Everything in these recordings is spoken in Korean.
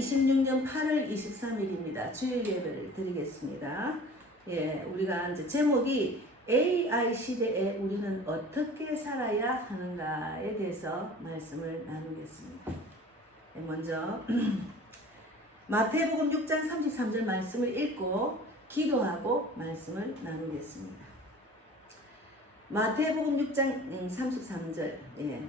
2026년 8월 23일입니다. 주일 예배를 드리겠습니다. 예, 우리가 이제 제목이 AI 시대에 우리는 어떻게 살아야 하는가에 대해서 말씀을 나누겠습니다. 예, 먼저 마태복음 6장 33절 말씀을 읽고 기도하고 말씀을 나누겠습니다. 마태복음 6장 33절. 예.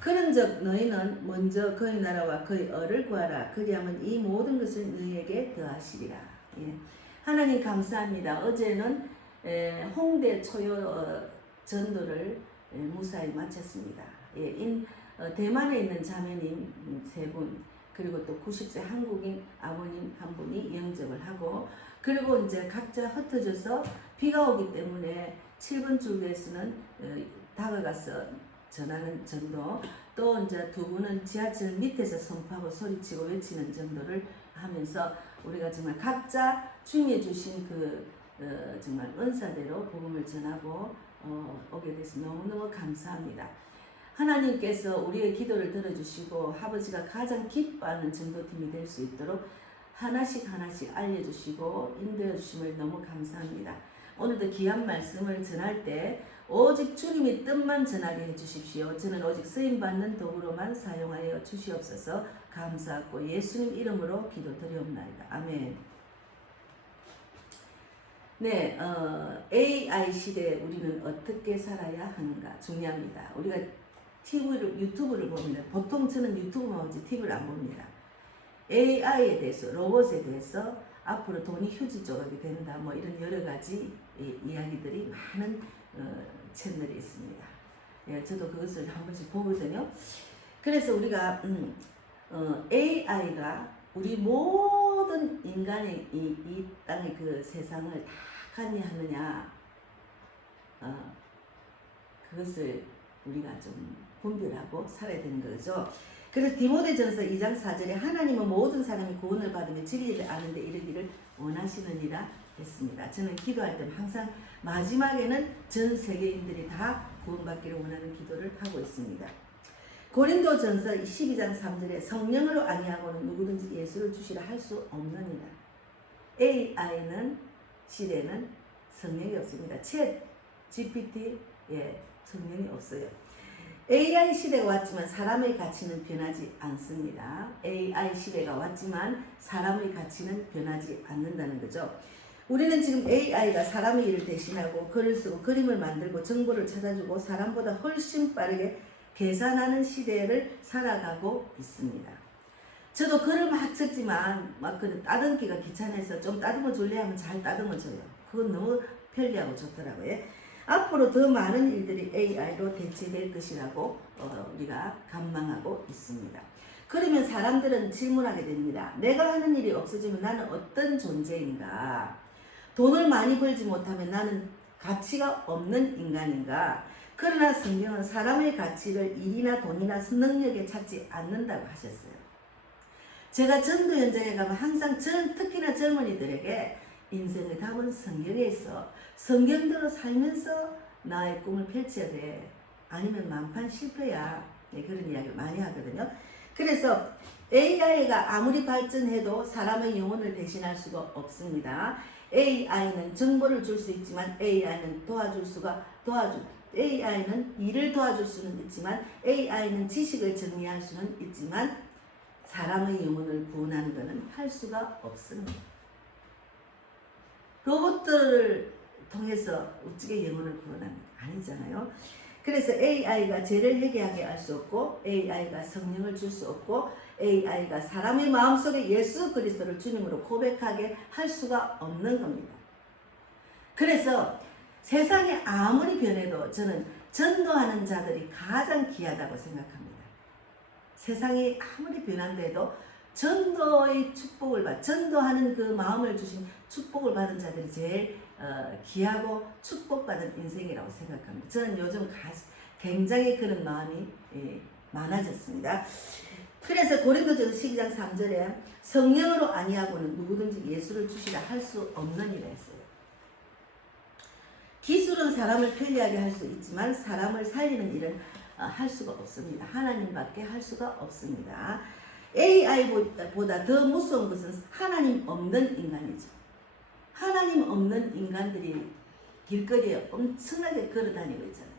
그런즉 너희는 먼저 그의 나라와 그의 의를 구하라. 그리하면 이 모든 것을 너희에게 더하시리라. 예. 하나님 감사합니다. 어제는 홍대 초요 전도를 무사히 마쳤습니다. 예. 대만에 있는 자매님 3분, 그리고 또 90세 한국인 아버님 한 분이 영접을 하고, 그리고 이제 각자 흩어져서 비가 오기 때문에 7번 주에서는 다가가서 전하는 전도, 또 이제 2분은 지하철 밑에서 선포하고 소리치고 외치는 전도를 하면서 우리가 정말 각자 주님이 주신 정말 은사대로 복음을 전하고 오게 돼서 너무너무 감사합니다. 하나님께서 우리의 기도를 들어주시고 아버지가 가장 기뻐하는 전도팀이 될 수 있도록 하나씩 알려주시고 인도해 주심을 너무 감사합니다. 오늘도 귀한 말씀을 전할 때 오직 주님의 뜻만 전하게 해주십시오. 저는 오직 쓰임받는 도구로만 사용하여 주시옵소서. 감사하고 예수님 이름으로 기도드리옵나이다. 아멘. 네, AI 시대에 우리는 어떻게 살아야 하는가 중요합니다. 우리가 유튜브를 보면, 보통 저는 유튜브만 보지 TV를 안 봅니다. AI에 대해서, 로봇에 대해서 앞으로 돈이 휴지 조각이 된다, 뭐 이런 여러 가지 이야기들이 많은 채널이 있습니다. 예, 저도 그것을 한 번씩 보거든요. 그래서 우리가 AI가 우리 모든 인간의 이 땅의 그 세상을 다 관리하느냐, 그것을 우리가 좀 분별하고 살아야 되는 거죠. 그래서 디모데전서 2장 4절에 하나님은 모든 사람이 구원을 받으며 진리를 아는데 이르기를 원하시느니라 했습니다. 저는 기도할 때 항상 마지막에는 전 세계인들이 다 구원받기를 원하는 기도를 하고 있습니다. 고린도전서 12장 3절에 성령으로 아니하고는 누구든지 예수를 주시라 할 수 없느니라. AI는 시대는 성령이 없습니다. 챗 GPT에 성령이 없어요. AI 시대가 왔지만 사람의 가치는 변하지 않습니다. AI 시대가 왔지만 사람의 가치는 변하지 않는다는 거죠. 우리는 지금 AI가 사람의 일을 대신하고 글을 쓰고 그림을 만들고 정보를 찾아주고 사람보다 훨씬 빠르게 계산하는 시대를 살아가고 있습니다. 저도 글을 막 썼지만 따듬기가 귀찮아서 좀 따듬어 줄래 하면 잘 따듬어 줘요. 그건 너무 편리하고 좋더라고요. 앞으로 더 많은 일들이 AI로 대체될 것이라고 우리가 간망하고 있습니다. 그러면 사람들은 질문하게 됩니다. 내가 하는 일이 없어지면 나는 어떤 존재인가? 돈을 많이 벌지 못하면 나는 가치가 없는 인간인가? 그러나 성경은 사람의 가치를 일이나 돈이나 능력에 찾지 않는다고 하셨어요. 제가 전도 현장에 가면 항상 특히나 젊은이들에게 인생의 답은 성경에 있어. 성경대로 살면서 나의 꿈을 펼쳐야 돼. 아니면 만판 실패야. 네, 그런 이야기를 많이 하거든요. 그래서 AI가 아무리 발전해도 사람의 영혼을 대신할 수가 없습니다. AI는 정보를 줄 수 있지만 AI는 AI는 일을 도와줄 수는 있지만 AI는 지식을 정리할 수는 있지만 사람의 영혼을 구원하는 것은 할 수가 없습니다. 로봇들을 통해서 어떻게 영혼을 구원하는 게 아니잖아요. 그래서 AI가 죄를 회개하게 할 수 없고 AI가 성령을 줄 수 없고 AI가 사람의 마음속에 예수 그리스도를 주님으로 고백하게 할 수가 없는 겁니다. 그래서 세상이 아무리 변해도 저는 전도하는 자들이 가장 귀하다고 생각합니다. 세상이 아무리 변한데도 전도의 축복을 전도하는 그 마음을 주신 축복을 받은 자들이 제일 귀하고 축복받은 인생이라고 생각합니다. 저는 요즘 굉장히 그런 마음이 많아졌습니다. 그래서 고린도전서 12장 3절에 성령으로 아니하고는 누구든지 예수를 주시라 할 수 없느니라 했어요. 기술은 사람을 편리하게 할 수 있지만 사람을 살리는 일은 할 수가 없습니다. 하나님밖에 할 수가 없습니다. AI보다 더 무서운 것은 하나님 없는 인간이죠. 하나님 없는 인간들이 길거리에 엄청나게 걸어다니고 있잖아요.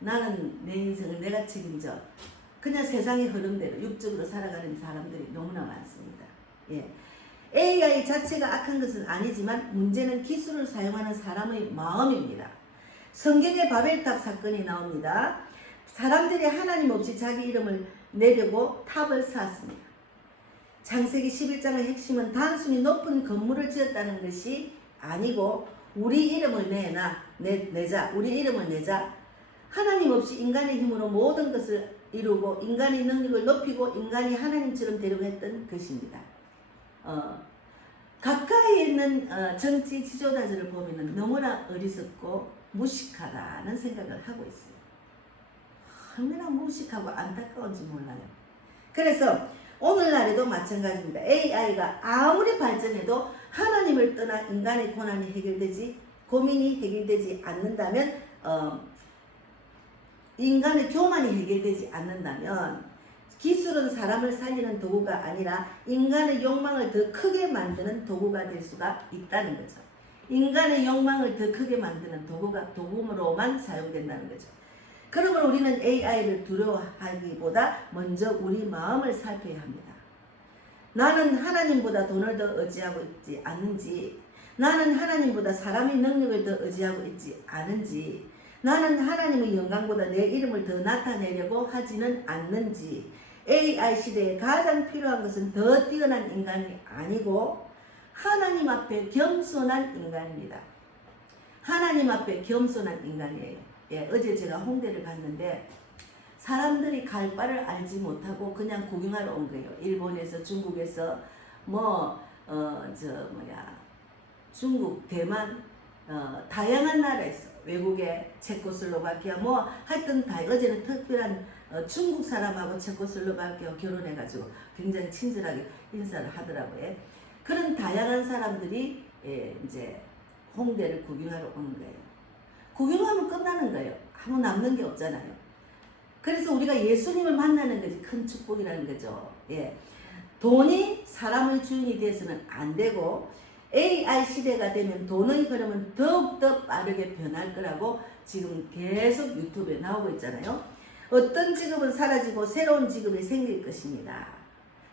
나는 내 인생을 내가 책임져. 그냥 세상의 흐름대로 육적으로 살아가는 사람들이 너무나 많습니다. 예. AI 자체가 악한 것은 아니지만 문제는 기술을 사용하는 사람의 마음입니다. 성경의 바벨탑 사건이 나옵니다. 사람들이 하나님 없이 자기 이름을 내려고 탑을 쌓았습니다. 창세기 11장의 핵심은 단순히 높은 건물을 지었다는 것이 아니고 우리 이름을 내자. 우리 이름을 내자. 하나님 없이 인간의 힘으로 모든 것을 이루고 인간의 능력을 높이고 인간이 하나님처럼 되려고 했던 것입니다. 가까이 있는 정치 지도자들을 보면 너무나 어리석고 무식하다는 생각을 하고 있어요. 얼마나 무식하고 안타까운지 몰라요. 그래서 오늘날에도 마찬가지입니다. AI가 아무리 발전해도 하나님을 떠나 인간의 고민이 해결되지 않는다면 인간의 교만이 해결되지 않는다면 기술은 사람을 살리는 도구가 아니라 인간의 욕망을 더 크게 만드는 도구가 될 수가 있다는 거죠. 인간의 욕망을 더 크게 만드는 도구로만 사용된다는 거죠. 그러므로 우리는 AI를 두려워하기보다 먼저 우리 마음을 살펴야 합니다. 나는 하나님보다 돈을 더 의지하고 있지 않는지, 나는 하나님보다 사람의 능력을 더 의지하고 있지 않은지, 나는 하나님의 영광보다 내 이름을 더 나타내려고 하지는 않는지. AI 시대에 가장 필요한 것은 더 뛰어난 인간이 아니고 하나님 앞에 겸손한 인간입니다. 하나님 앞에 겸손한 인간이에요. 예, 어제 제가 홍대를 갔는데 사람들이 갈 바를 알지 못하고 그냥 구경하러 온 거예요. 일본에서, 중국에서, 중국, 대만, 다양한 나라에서, 외국의 체코슬로바키아, 하여튼 어제는 특별한 중국 사람하고 체코슬로바키아 결혼해가지고 굉장히 친절하게 인사를 하더라고요. 그런 다양한 사람들이 이제 홍대를 구경하러 오는 거예요. 구경하면 끝나는 거예요. 아무 남는 게 없잖아요. 그래서 우리가 예수님을 만나는 것이 큰 축복이라는 거죠. 예. 돈이 사람의 주인이 돼서는 안 되고 AI 시대가 되면 돈의 흐름은 더욱더 빠르게 변할 거라고 지금 계속 유튜브에 나오고 있잖아요. 어떤 직업은 사라지고 새로운 직업이 생길 것입니다.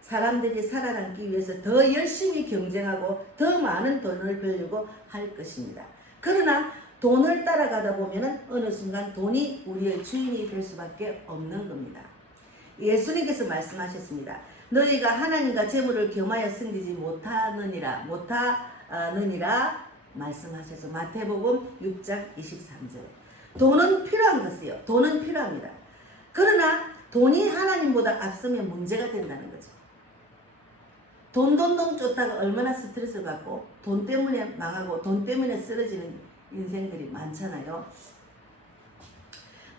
사람들이 살아남기 위해서 더 열심히 경쟁하고 더 많은 돈을 벌려고 할 것입니다. 그러나 돈을 따라가다 보면 어느 순간 돈이 우리의 주인이 될 수밖에 없는 겁니다. 예수님께서 말씀하셨습니다. 너희가 하나님과 재물을 겸하여 섬기지 못하느니라 말씀하셔서 마태복음 6장 23절. 돈은 필요한 것이요. 돈은 필요합니다. 그러나 돈이 하나님보다 앞서면 문제가 된다는 거죠. 돈 쫓다가 얼마나 스트레스 받고 돈 때문에 망하고 돈 때문에 쓰러지는 인생들이 많잖아요.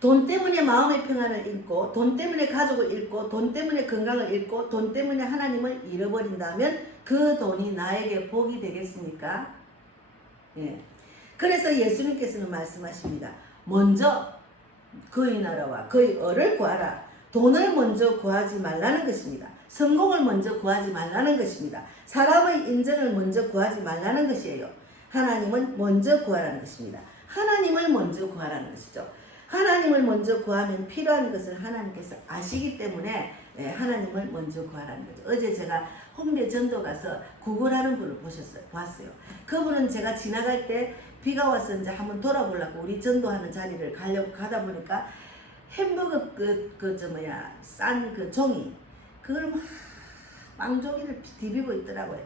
돈 때문에 마음의 평안을 잃고 돈 때문에 가족을 잃고 돈 때문에 건강을 잃고 돈 때문에 하나님을 잃어버린다면 그 돈이 나에게 복이 되겠습니까? 예. 그래서 예수님께서는 말씀하십니다. 먼저 그의 나라와 그의 의를 구하라. 돈을 먼저 구하지 말라는 것입니다. 성공을 먼저 구하지 말라는 것입니다. 사람의 인정을 먼저 구하지 말라는 것이에요. 하나님은 먼저 구하라는 것입니다. 하나님을 먼저 구하라는 것이죠. 하나님을 먼저 구하면 필요한 것을 하나님께서 아시기 때문에 하나님을 먼저 구하라는 거죠. 어제 제가 홍대 전도 가서 구걸하는 분을 봤어요. 그분은 제가 지나갈 때 비가 와서 이제 한번 돌아보려고 우리 전도하는 자리를 가다 보니까 햄버거 싼 그 종이 그걸 막 빵종이를 디비고 있더라고요.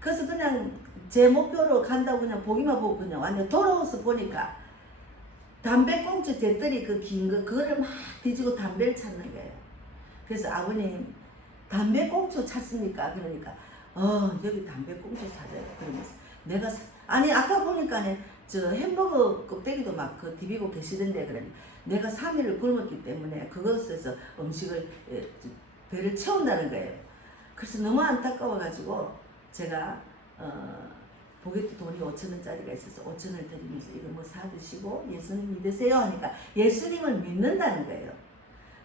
그래서 그냥 제 목표로 간다고 그냥 보기만 보고 그냥 완전 돌아와서 보니까 담배꽁초 재떨이 그 긴 거 그거를 막 뒤지고 담배를 찾는 거예요. 그래서 아버님 담배꽁초 찾습니까? 그러니까 여기 담배꽁초 찾아요. 그러면서 내가 아니 아까 보니까 저 햄버거 껍데기도 막 그 디비고 계시던데 그러니 내가 3일을 굶었기 때문에 그것에서 음식을 배를 채운다는 거예요. 그래서 너무 안타까워가지고 제가 보게트 돈이 5,000원짜리가 있어서 5,000원을 드리면서 이거 뭐 사드시고 예수님 믿으세요 하니까 예수님을 믿는다는 거예요.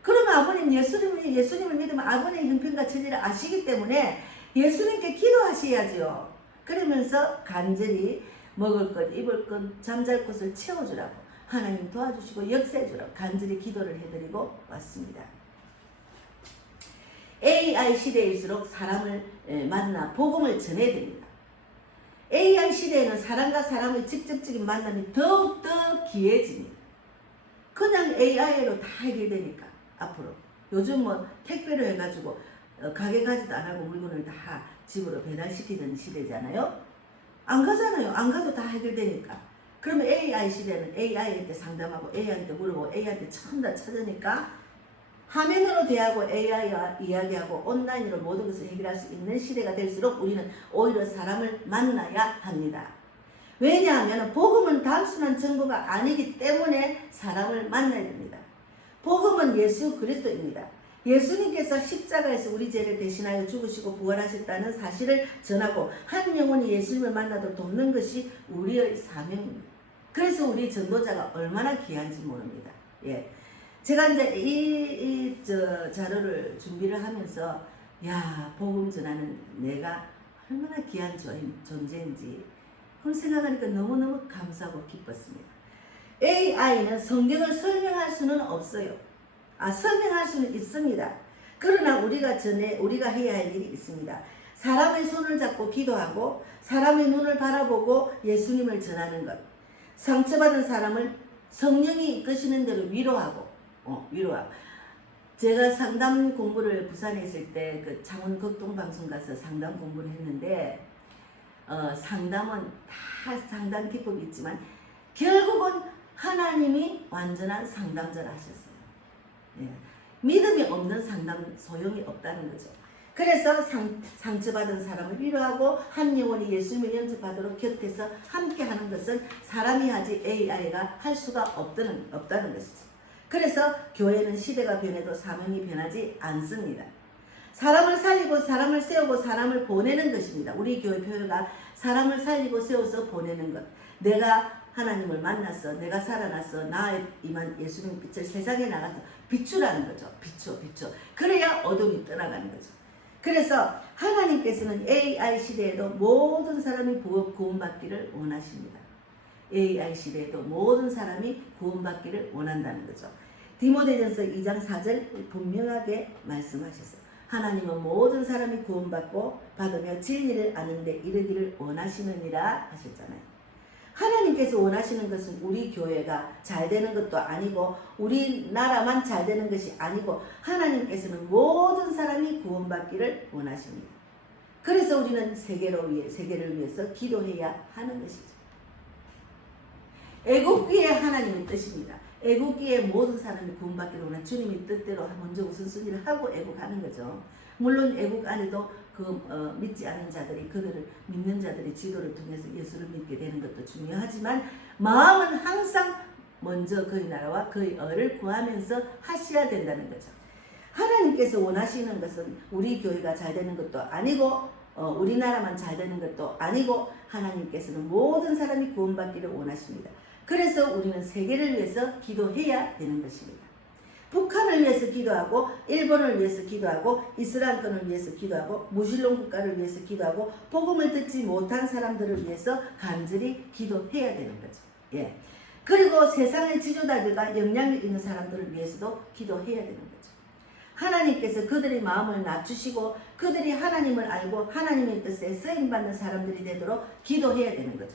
그러면 아버님 예수님을 믿으면 아버님의 형편과 처지를 아시기 때문에 예수님께 기도하셔야죠. 그러면서 간절히 먹을 것, 입을 것, 잠잘 곳을 채워주라고 하나님 도와주시고 역사해주라고 간절히 기도를 해드리고 왔습니다. AI 시대일수록 사람을 만나 복음을 전해야 됩니다. AI 시대에는 사람과 사람의 직접적인 만남이 더욱더 귀해집니다. 그냥 AI로 다 해결되니까 앞으로 요즘 뭐 택배로 해가지고 가게 가지도 안 하고 물건을 다 집으로 배달시키는 시대잖아요. 안 가잖아요. 안 가도 다 해결되니까. 그러면 AI 시대는 AI한테 상담하고 AI한테 물어보고 AI한테 처음 다 찾으니까 화면으로 대하고 AI와 이야기하고 온라인으로 모든 것을 해결할 수 있는 시대가 될수록 우리는 오히려 사람을 만나야 합니다. 왜냐하면 복음은 단순한 정보가 아니기 때문에 사람을 만나야 됩니다. 복음은 예수 그리스도입니다. 예수님께서 십자가에서 우리 죄를 대신하여 죽으시고 부활하셨다는 사실을 전하고 한 영혼이 예수님을 만나도록 돕는 것이 우리의 사명입니다. 그래서 우리 전도자가 얼마나 귀한지 모릅니다. 예. 제가 이제 자료를 준비를 하면서 야 복음 전하는 내가 얼마나 귀한 존재인지 그런 생각하니까 너무너무 감사하고 기뻤습니다. AI는 성경을 설명할 수는 없어요. 설명할 수는 있습니다. 그러나 우리가 해야 할 일이 있습니다. 사람의 손을 잡고 기도하고 사람의 눈을 바라보고 예수님을 전하는 것. 상처받은 사람을 성령이 이끄시는 대로 위로하고 제가 상담 공부를 부산에 있을 때 그 창원 극동방송 가서 상담 공부를 했는데 상담은 다 상담 기법이 있지만 결국은 하나님이 완전한 상담자를 하셨어요. 예. 믿음이 없는 상담 소용이 없다는 거죠. 그래서 상처받은 사람을 위로하고 한 영혼이 예수님을 영접하도록 곁에서 함께 하는 것은 사람이 하지 AI가 할 수가 없다는 것이죠. 그래서 교회는 시대가 변해도 사명이 변하지 않습니다. 사람을 살리고 사람을 세우고 사람을 보내는 것입니다. 우리 교회 표어가 사람을 살리고 세워서 보내는 것. 내가 하나님을 만났어. 내가 살아났어. 나의 임한 예수님 빛을 세상에 나가서 비추라는 거죠. 비추. 그래야 어둠이 떠나가는 거죠. 그래서 하나님께서는 AI 시대에도 모든 사람이 구원받기를 원하십니다. AI 시대에도 모든 사람이 구원받기를 원한다는 거죠. 디모데전서 2장 4절 분명하게 말씀하셨어요. 하나님은 모든 사람이 구원받고 받으며 진리를 아는 데 이르기를 원하시느니라 하셨잖아요. 하나님께서 원하시는 것은 우리 교회가 잘 되는 것도 아니고 우리나라만 잘 되는 것이 아니고 하나님께서는 모든 사람이 구원받기를 원하십니다. 그래서 우리는 세계를 위해서 기도해야 하는 것이죠. 애국기의 하나님의 뜻입니다. 애국기에 모든 사람이 구원받기를 원하는 주님의 뜻대로 먼저 우선순위를 하고 애국하는 거죠. 물론 애국 안에도 믿지 않은 자들이 그들을 믿는 자들의 지도를 통해서 예수를 믿게 되는 것도 중요하지만 마음은 항상 먼저 그의 나라와 그의 의를 구하면서 하셔야 된다는 거죠. 하나님께서 원하시는 것은 우리 교회가 잘 되는 것도 아니고 우리나라만 잘 되는 것도 아니고 하나님께서는 모든 사람이 구원받기를 원하십니다. 그래서 우리는 세계를 위해서 기도해야 되는 것입니다. 북한을 위해서 기도하고 일본을 위해서 기도하고 이스라엘권을 위해서 기도하고 무신론 국가를 위해서 기도하고 복음을 듣지 못한 사람들을 위해서 간절히 기도해야 되는 거죠. 예. 그리고 세상의 지도자들과 영향력 있는 사람들을 위해서도 기도해야 되는 거죠. 하나님께서 그들의 마음을 낮추시고 그들이 하나님을 알고 하나님의 뜻에 쓰임받는 사람들이 되도록 기도해야 되는 거죠.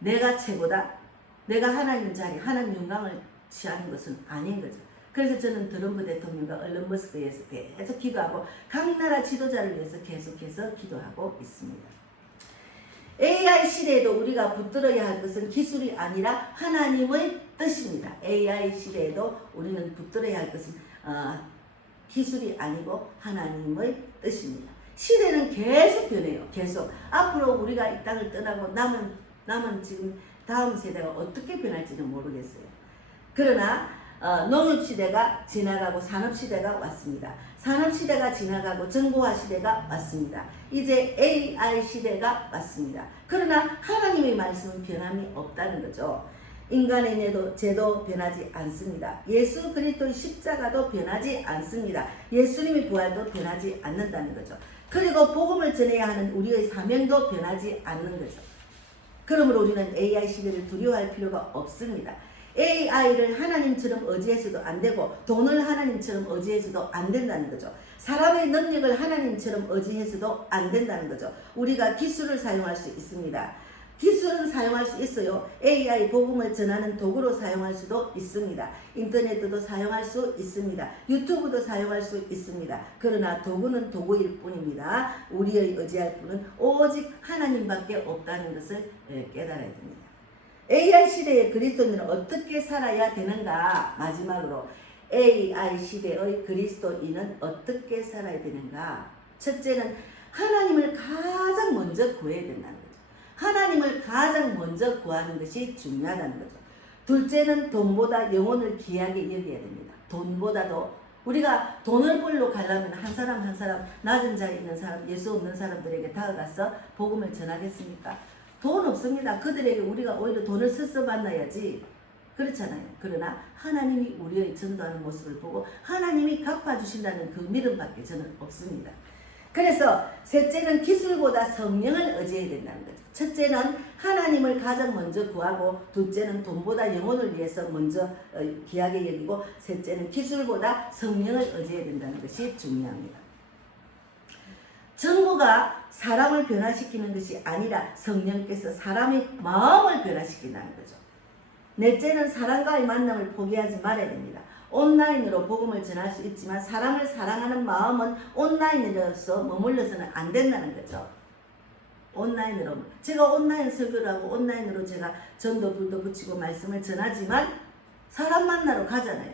내가 최고다. 내가 하나님 자리, 하나님 영광을 취하는 것은 아닌 거죠. 그래서 저는 트럼프 대통령과 얼른 머스크에 의해서 계속 기도하고 각 나라 지도자를 위해서 계속해서 기도하고 있습니다. AI 시대에도 우리가 붙들어야 할 것은 기술이 아니라 하나님의 뜻입니다. AI 시대에도 우리는 붙들어야 할 것은 기술이 아니고 하나님의 뜻입니다. 시대는 계속 변해요. 계속. 앞으로 우리가 이 땅을 떠나고 남은 지금 다음 세대가 어떻게 변할지는 모르겠어요. 그러나 농업시대가 지나가고 산업시대가 왔습니다. 산업시대가 지나가고 정보화시대가 왔습니다. 이제 AI 시대가 왔습니다. 그러나 하나님의 말씀은 변함이 없다는 거죠. 인간의 죄도 변하지 않습니다. 예수 그리스도의 십자가도 변하지 않습니다. 예수님의 부활도 변하지 않는다는 거죠. 그리고 복음을 전해야 하는 우리의 사명도 변하지 않는 거죠. 그러므로 우리는 AI 시대를 두려워할 필요가 없습니다. AI를 하나님처럼 의지해서도 안 되고 돈을 하나님처럼 의지해서도 안 된다는 거죠. 사람의 능력을 하나님처럼 의지해서도 안 된다는 거죠. 우리가 기술을 사용할 수 있습니다. 기술은 사용할 수 있어요. AI 복음을 전하는 도구로 사용할 수도 있습니다. 인터넷도 사용할 수 있습니다. 유튜브도 사용할 수 있습니다. 그러나 도구는 도구일 뿐입니다. 우리의 의지할 분은 오직 하나님밖에 없다는 것을 깨달아야 됩니다. AI 시대의 그리스도인은 어떻게 살아야 되는가? 마지막으로 AI 시대의 그리스도인은 어떻게 살아야 되는가? 첫째는 하나님을 가장 먼저 구해야 된다는 거죠. 하나님을 가장 먼저 구하는 것이 중요하다는 거죠. 둘째는 돈보다 영혼을 귀하게 여겨야 됩니다. 돈보다도 우리가 돈을 벌러 가려면 한 사람 한 사람 낮은 자리에 있는 사람, 예수 없는 사람들에게 다가가서 복음을 전하겠습니까? 돈 없습니다. 그들에게 우리가 오히려 돈을 스써 받나야지. 그렇잖아요. 그러나 하나님이 우리의 전도하는 모습을 보고 하나님이 갚아주신다는 그 믿음밖에 저는 없습니다. 그래서 셋째는 기술보다 성령을 의지해야 된다는 거죠. 첫째는 하나님을 가장 먼저 구하고, 둘째는 돈보다 영혼을 위해서 먼저 귀하게 여기고, 셋째는 기술보다 성령을 의지해야 된다는 것이 중요합니다. 정보가 사람을 변화시키는 것이 아니라 성령께서 사람의 마음을 변화시킨다는 거죠. 넷째는 사람과의 만남을 포기하지 말아야 됩니다. 온라인으로 복음을 전할 수 있지만 사람을 사랑하는 마음은 온라인으로서 머물러서는 안 된다는 거죠. 온라인으로 제가 온라인 설교를 하고 온라인으로 제가 전도 불도 붙이고 말씀을 전하지만 사람 만나러 가잖아요.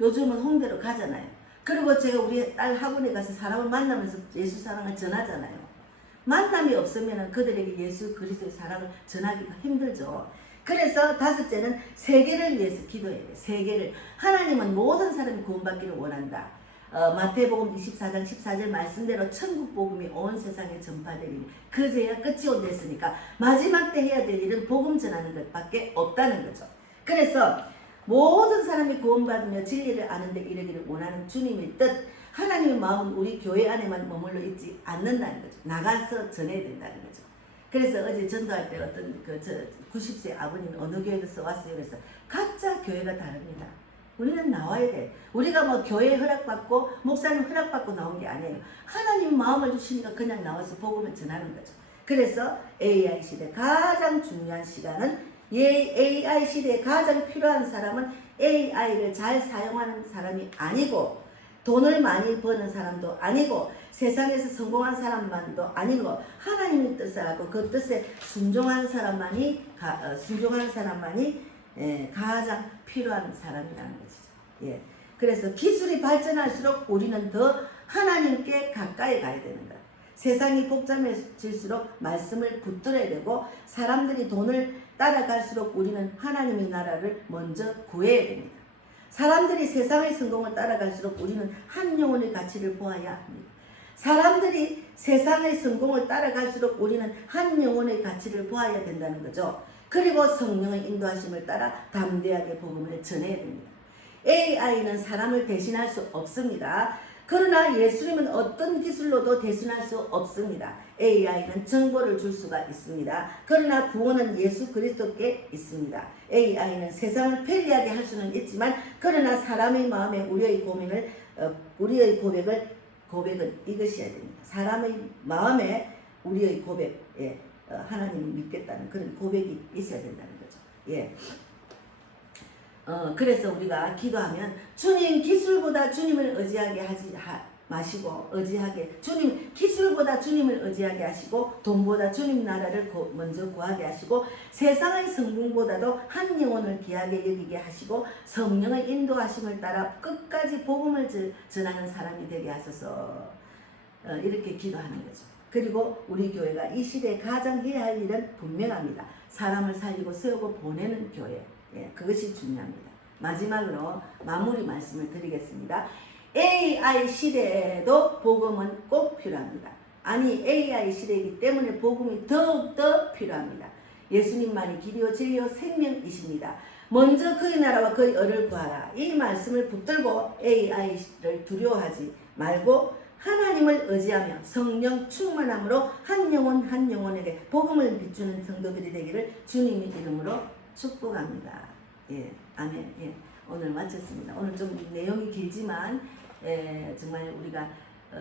요즘은 홍대로 가잖아요. 그리고 제가 우리 딸 학원에 가서 사람을 만나면서 예수 사랑을 전하잖아요. 만남이 없으면 그들에게 예수 그리스도의 사랑을 전하기가 힘들죠. 그래서 다섯째는 세계를 위해서 기도해야 돼요. 세계를. 하나님은 모든 사람이 구원받기를 원한다. 마태복음 24장 14절 말씀대로 천국 복음이 온 세상에 전파되리니 그제야 끝이 온댔으니까 마지막 때 해야 될 일은 복음 전하는 것밖에 없다는 거죠. 그래서 모든 사람이 구원받으며 진리를 아는 데 이르기를 원하는 주님의 뜻, 하나님의 마음은 우리 교회 안에만 머물러 있지 않는다는 거죠. 나가서 전해야 된다는 거죠. 그래서 어제 전도할 때 어떤 90세 아버님이 어느 교회에서 왔어요. 그래서 각자 교회가 다릅니다. 우리는 나와야 돼. 우리가 뭐 교회 허락받고 목사님 허락받고 나온 게 아니에요. 하나님 마음을 주시니까 그냥 나와서 복음을 전하는 거죠. 그래서 AI 시대 가장 중요한 시간은 AI 시대에 가장 필요한 사람은 AI를 잘 사용하는 사람이 아니고 돈을 많이 버는 사람도 아니고 세상에서 성공한 사람만도 아니고 하나님의 뜻을 알고 그 뜻에 순종한 사람만이 가장 필요한 사람이라는 것이죠. 예. 그래서 기술이 발전할수록 우리는 더 하나님께 가까이 가야 되는 거예요. 세상이 복잡해질수록 말씀을 붙들어야 되고 사람들이 돈을 따라갈수록 우리는 하나님의 나라를 먼저 구해야 됩니다. 사람들이 세상의 성공을 따라갈수록 우리는 한 영혼의 가치를 보아야 합니다. 사람들이 세상의 성공을 따라갈수록 우리는 한 영혼의 가치를 보아야 된다는 거죠. 그리고 성령의 인도하심을 따라 담대하게 복음을 전해야 됩니다. AI는 사람을 대신할 수 없습니다. 그러나 예수님은 어떤 기술로도 대신할 수 없습니다. AI는 정보를 줄 수가 있습니다. 그러나 구원은 예수 그리스도께 있습니다. AI는 세상을 편리하게 할 수는 있지만 그러나 사람의 마음에 우리의 고백은 이것이어야 됩니다. 사람의 마음에 우리의 고백에 하나님을 믿겠다는 그런 고백이 있어야 된다는 거죠. 예. 그래서 우리가 기도하면 주님 기술보다 주님을 의지하게 하지 마시고 기술보다 주님을 의지하게 하시고 돈보다 주님 나라를 먼저 구하게 하시고 세상의 성공보다도 한 영혼을 귀하게 여기게 하시고 성령의 인도하심을 따라 끝까지 복음을 전하는 사람이 되게 하소서. 이렇게 기도하는 거죠. 그리고 우리 교회가 이 시대에 가장 해야 할 일은 분명합니다. 사람을 살리고 세우고 보내는 교회. 예, 그것이 중요합니다. 마지막으로 마무리 말씀을 드리겠습니다. AI 시대에도 복음은 꼭 필요합니다. 아니 AI 시대이기 때문에 복음이 더욱더 필요합니다. 예수님만이 길이요 진리요 생명이십니다. 먼저 그의 나라와 그의 의를 구하라. 이 말씀을 붙들고 AI를 두려워하지 말고 하나님을 의지하며 성령 충만함으로 한 영혼 한 영혼에게 복음을 비추는 성도들이 되기를 주님의 이름으로 축복합니다. 예, 아멘. 예, 오늘 마쳤습니다. 오늘 좀 내용이 길지만 정말 우리가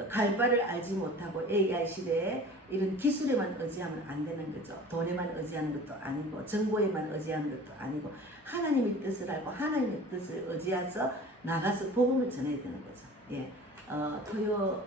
갈 바를 알지 못하고 AI 시대에 이런 기술에만 의지하면 안 되는 거죠. 돈에만 의지하는 것도 아니고 정보에만 의지하는 것도 아니고 하나님의 뜻을 알고 하나님의 뜻을 의지해서 나가서 복음을 전해야 되는 거죠. 예, 토요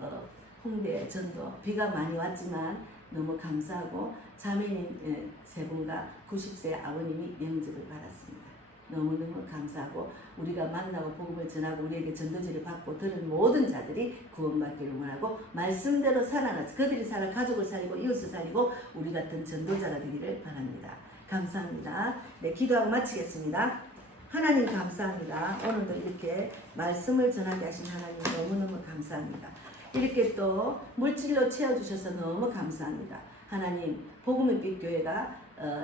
홍대 전도 비가 많이 왔지만 너무 감사하고 자매님 세 분과 90세 아버님이 영접을 받았습니다. 너무너무 감사하고 우리가 만나고 복음을 전하고 우리에게 전도지를 받고 들은 모든 자들이 구원받기를 원하고 말씀대로 살아나서 그들이 살아 가족을 살리고 이웃을 살리고 우리 같은 전도자가 되기를 바랍니다. 감사합니다. 네, 기도하고 마치겠습니다. 하나님 감사합니다. 오늘도 이렇게 말씀을 전하게 하신 하나님 너무너무 감사합니다. 이렇게 또 물질로 채워주셔서 너무 감사합니다. 하나님 복음의 빛 교회가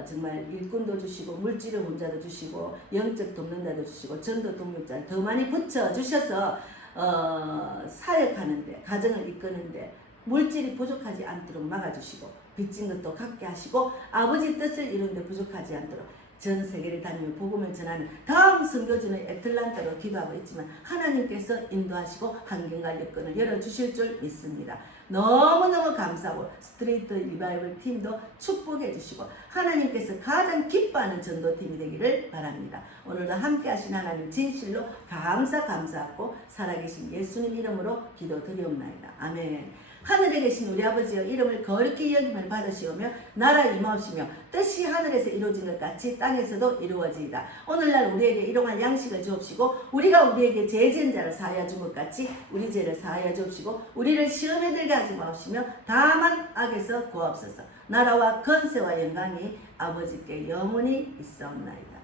정말 일꾼도 주시고 물질의 혼자도 주시고 영적 돕는다도 주시고 전도 동력자 더 많이 붙여 주셔서 사역하는데 가정을 이끄는데 물질이 부족하지 않도록 막아주시고 빚진 것도 갚게 하시고 아버지 뜻을 이루는데 부족하지 않도록 전 세계를 다니며 복음을 전하는 다음 선교지는 애틀란타로 기도하고 있지만 하나님께서 인도하시고 환경과 여건을 열어주실 줄 믿습니다. 너무너무 감사하고 스트레이트 리바이벌 팀도 축복해 주시고 하나님께서 가장 기뻐하는 전도팀이 되기를 바랍니다. 오늘도 함께 하신 하나님 진실로 감사하고 살아계신 예수님 이름으로 기도드리옵나이다. 아멘. 하늘에 계신 우리 아버지여 이름을 거룩히 여김을 받으시오며 나라 임하옵시며 뜻이 하늘에서 이루어진 것 같이 땅에서도 이루어지이다. 오늘날 우리에게 일용할 양식을 주옵시고 우리가 우리에게 죄 지은 자를 사하여 준 것 같이 우리 죄를 사하여 주옵시고 우리를 시험에 들게 하지 마옵시며 다만 악에서 구하옵소서. 나라와 권세와 영광이 아버지께 영원히 있사옵나이다.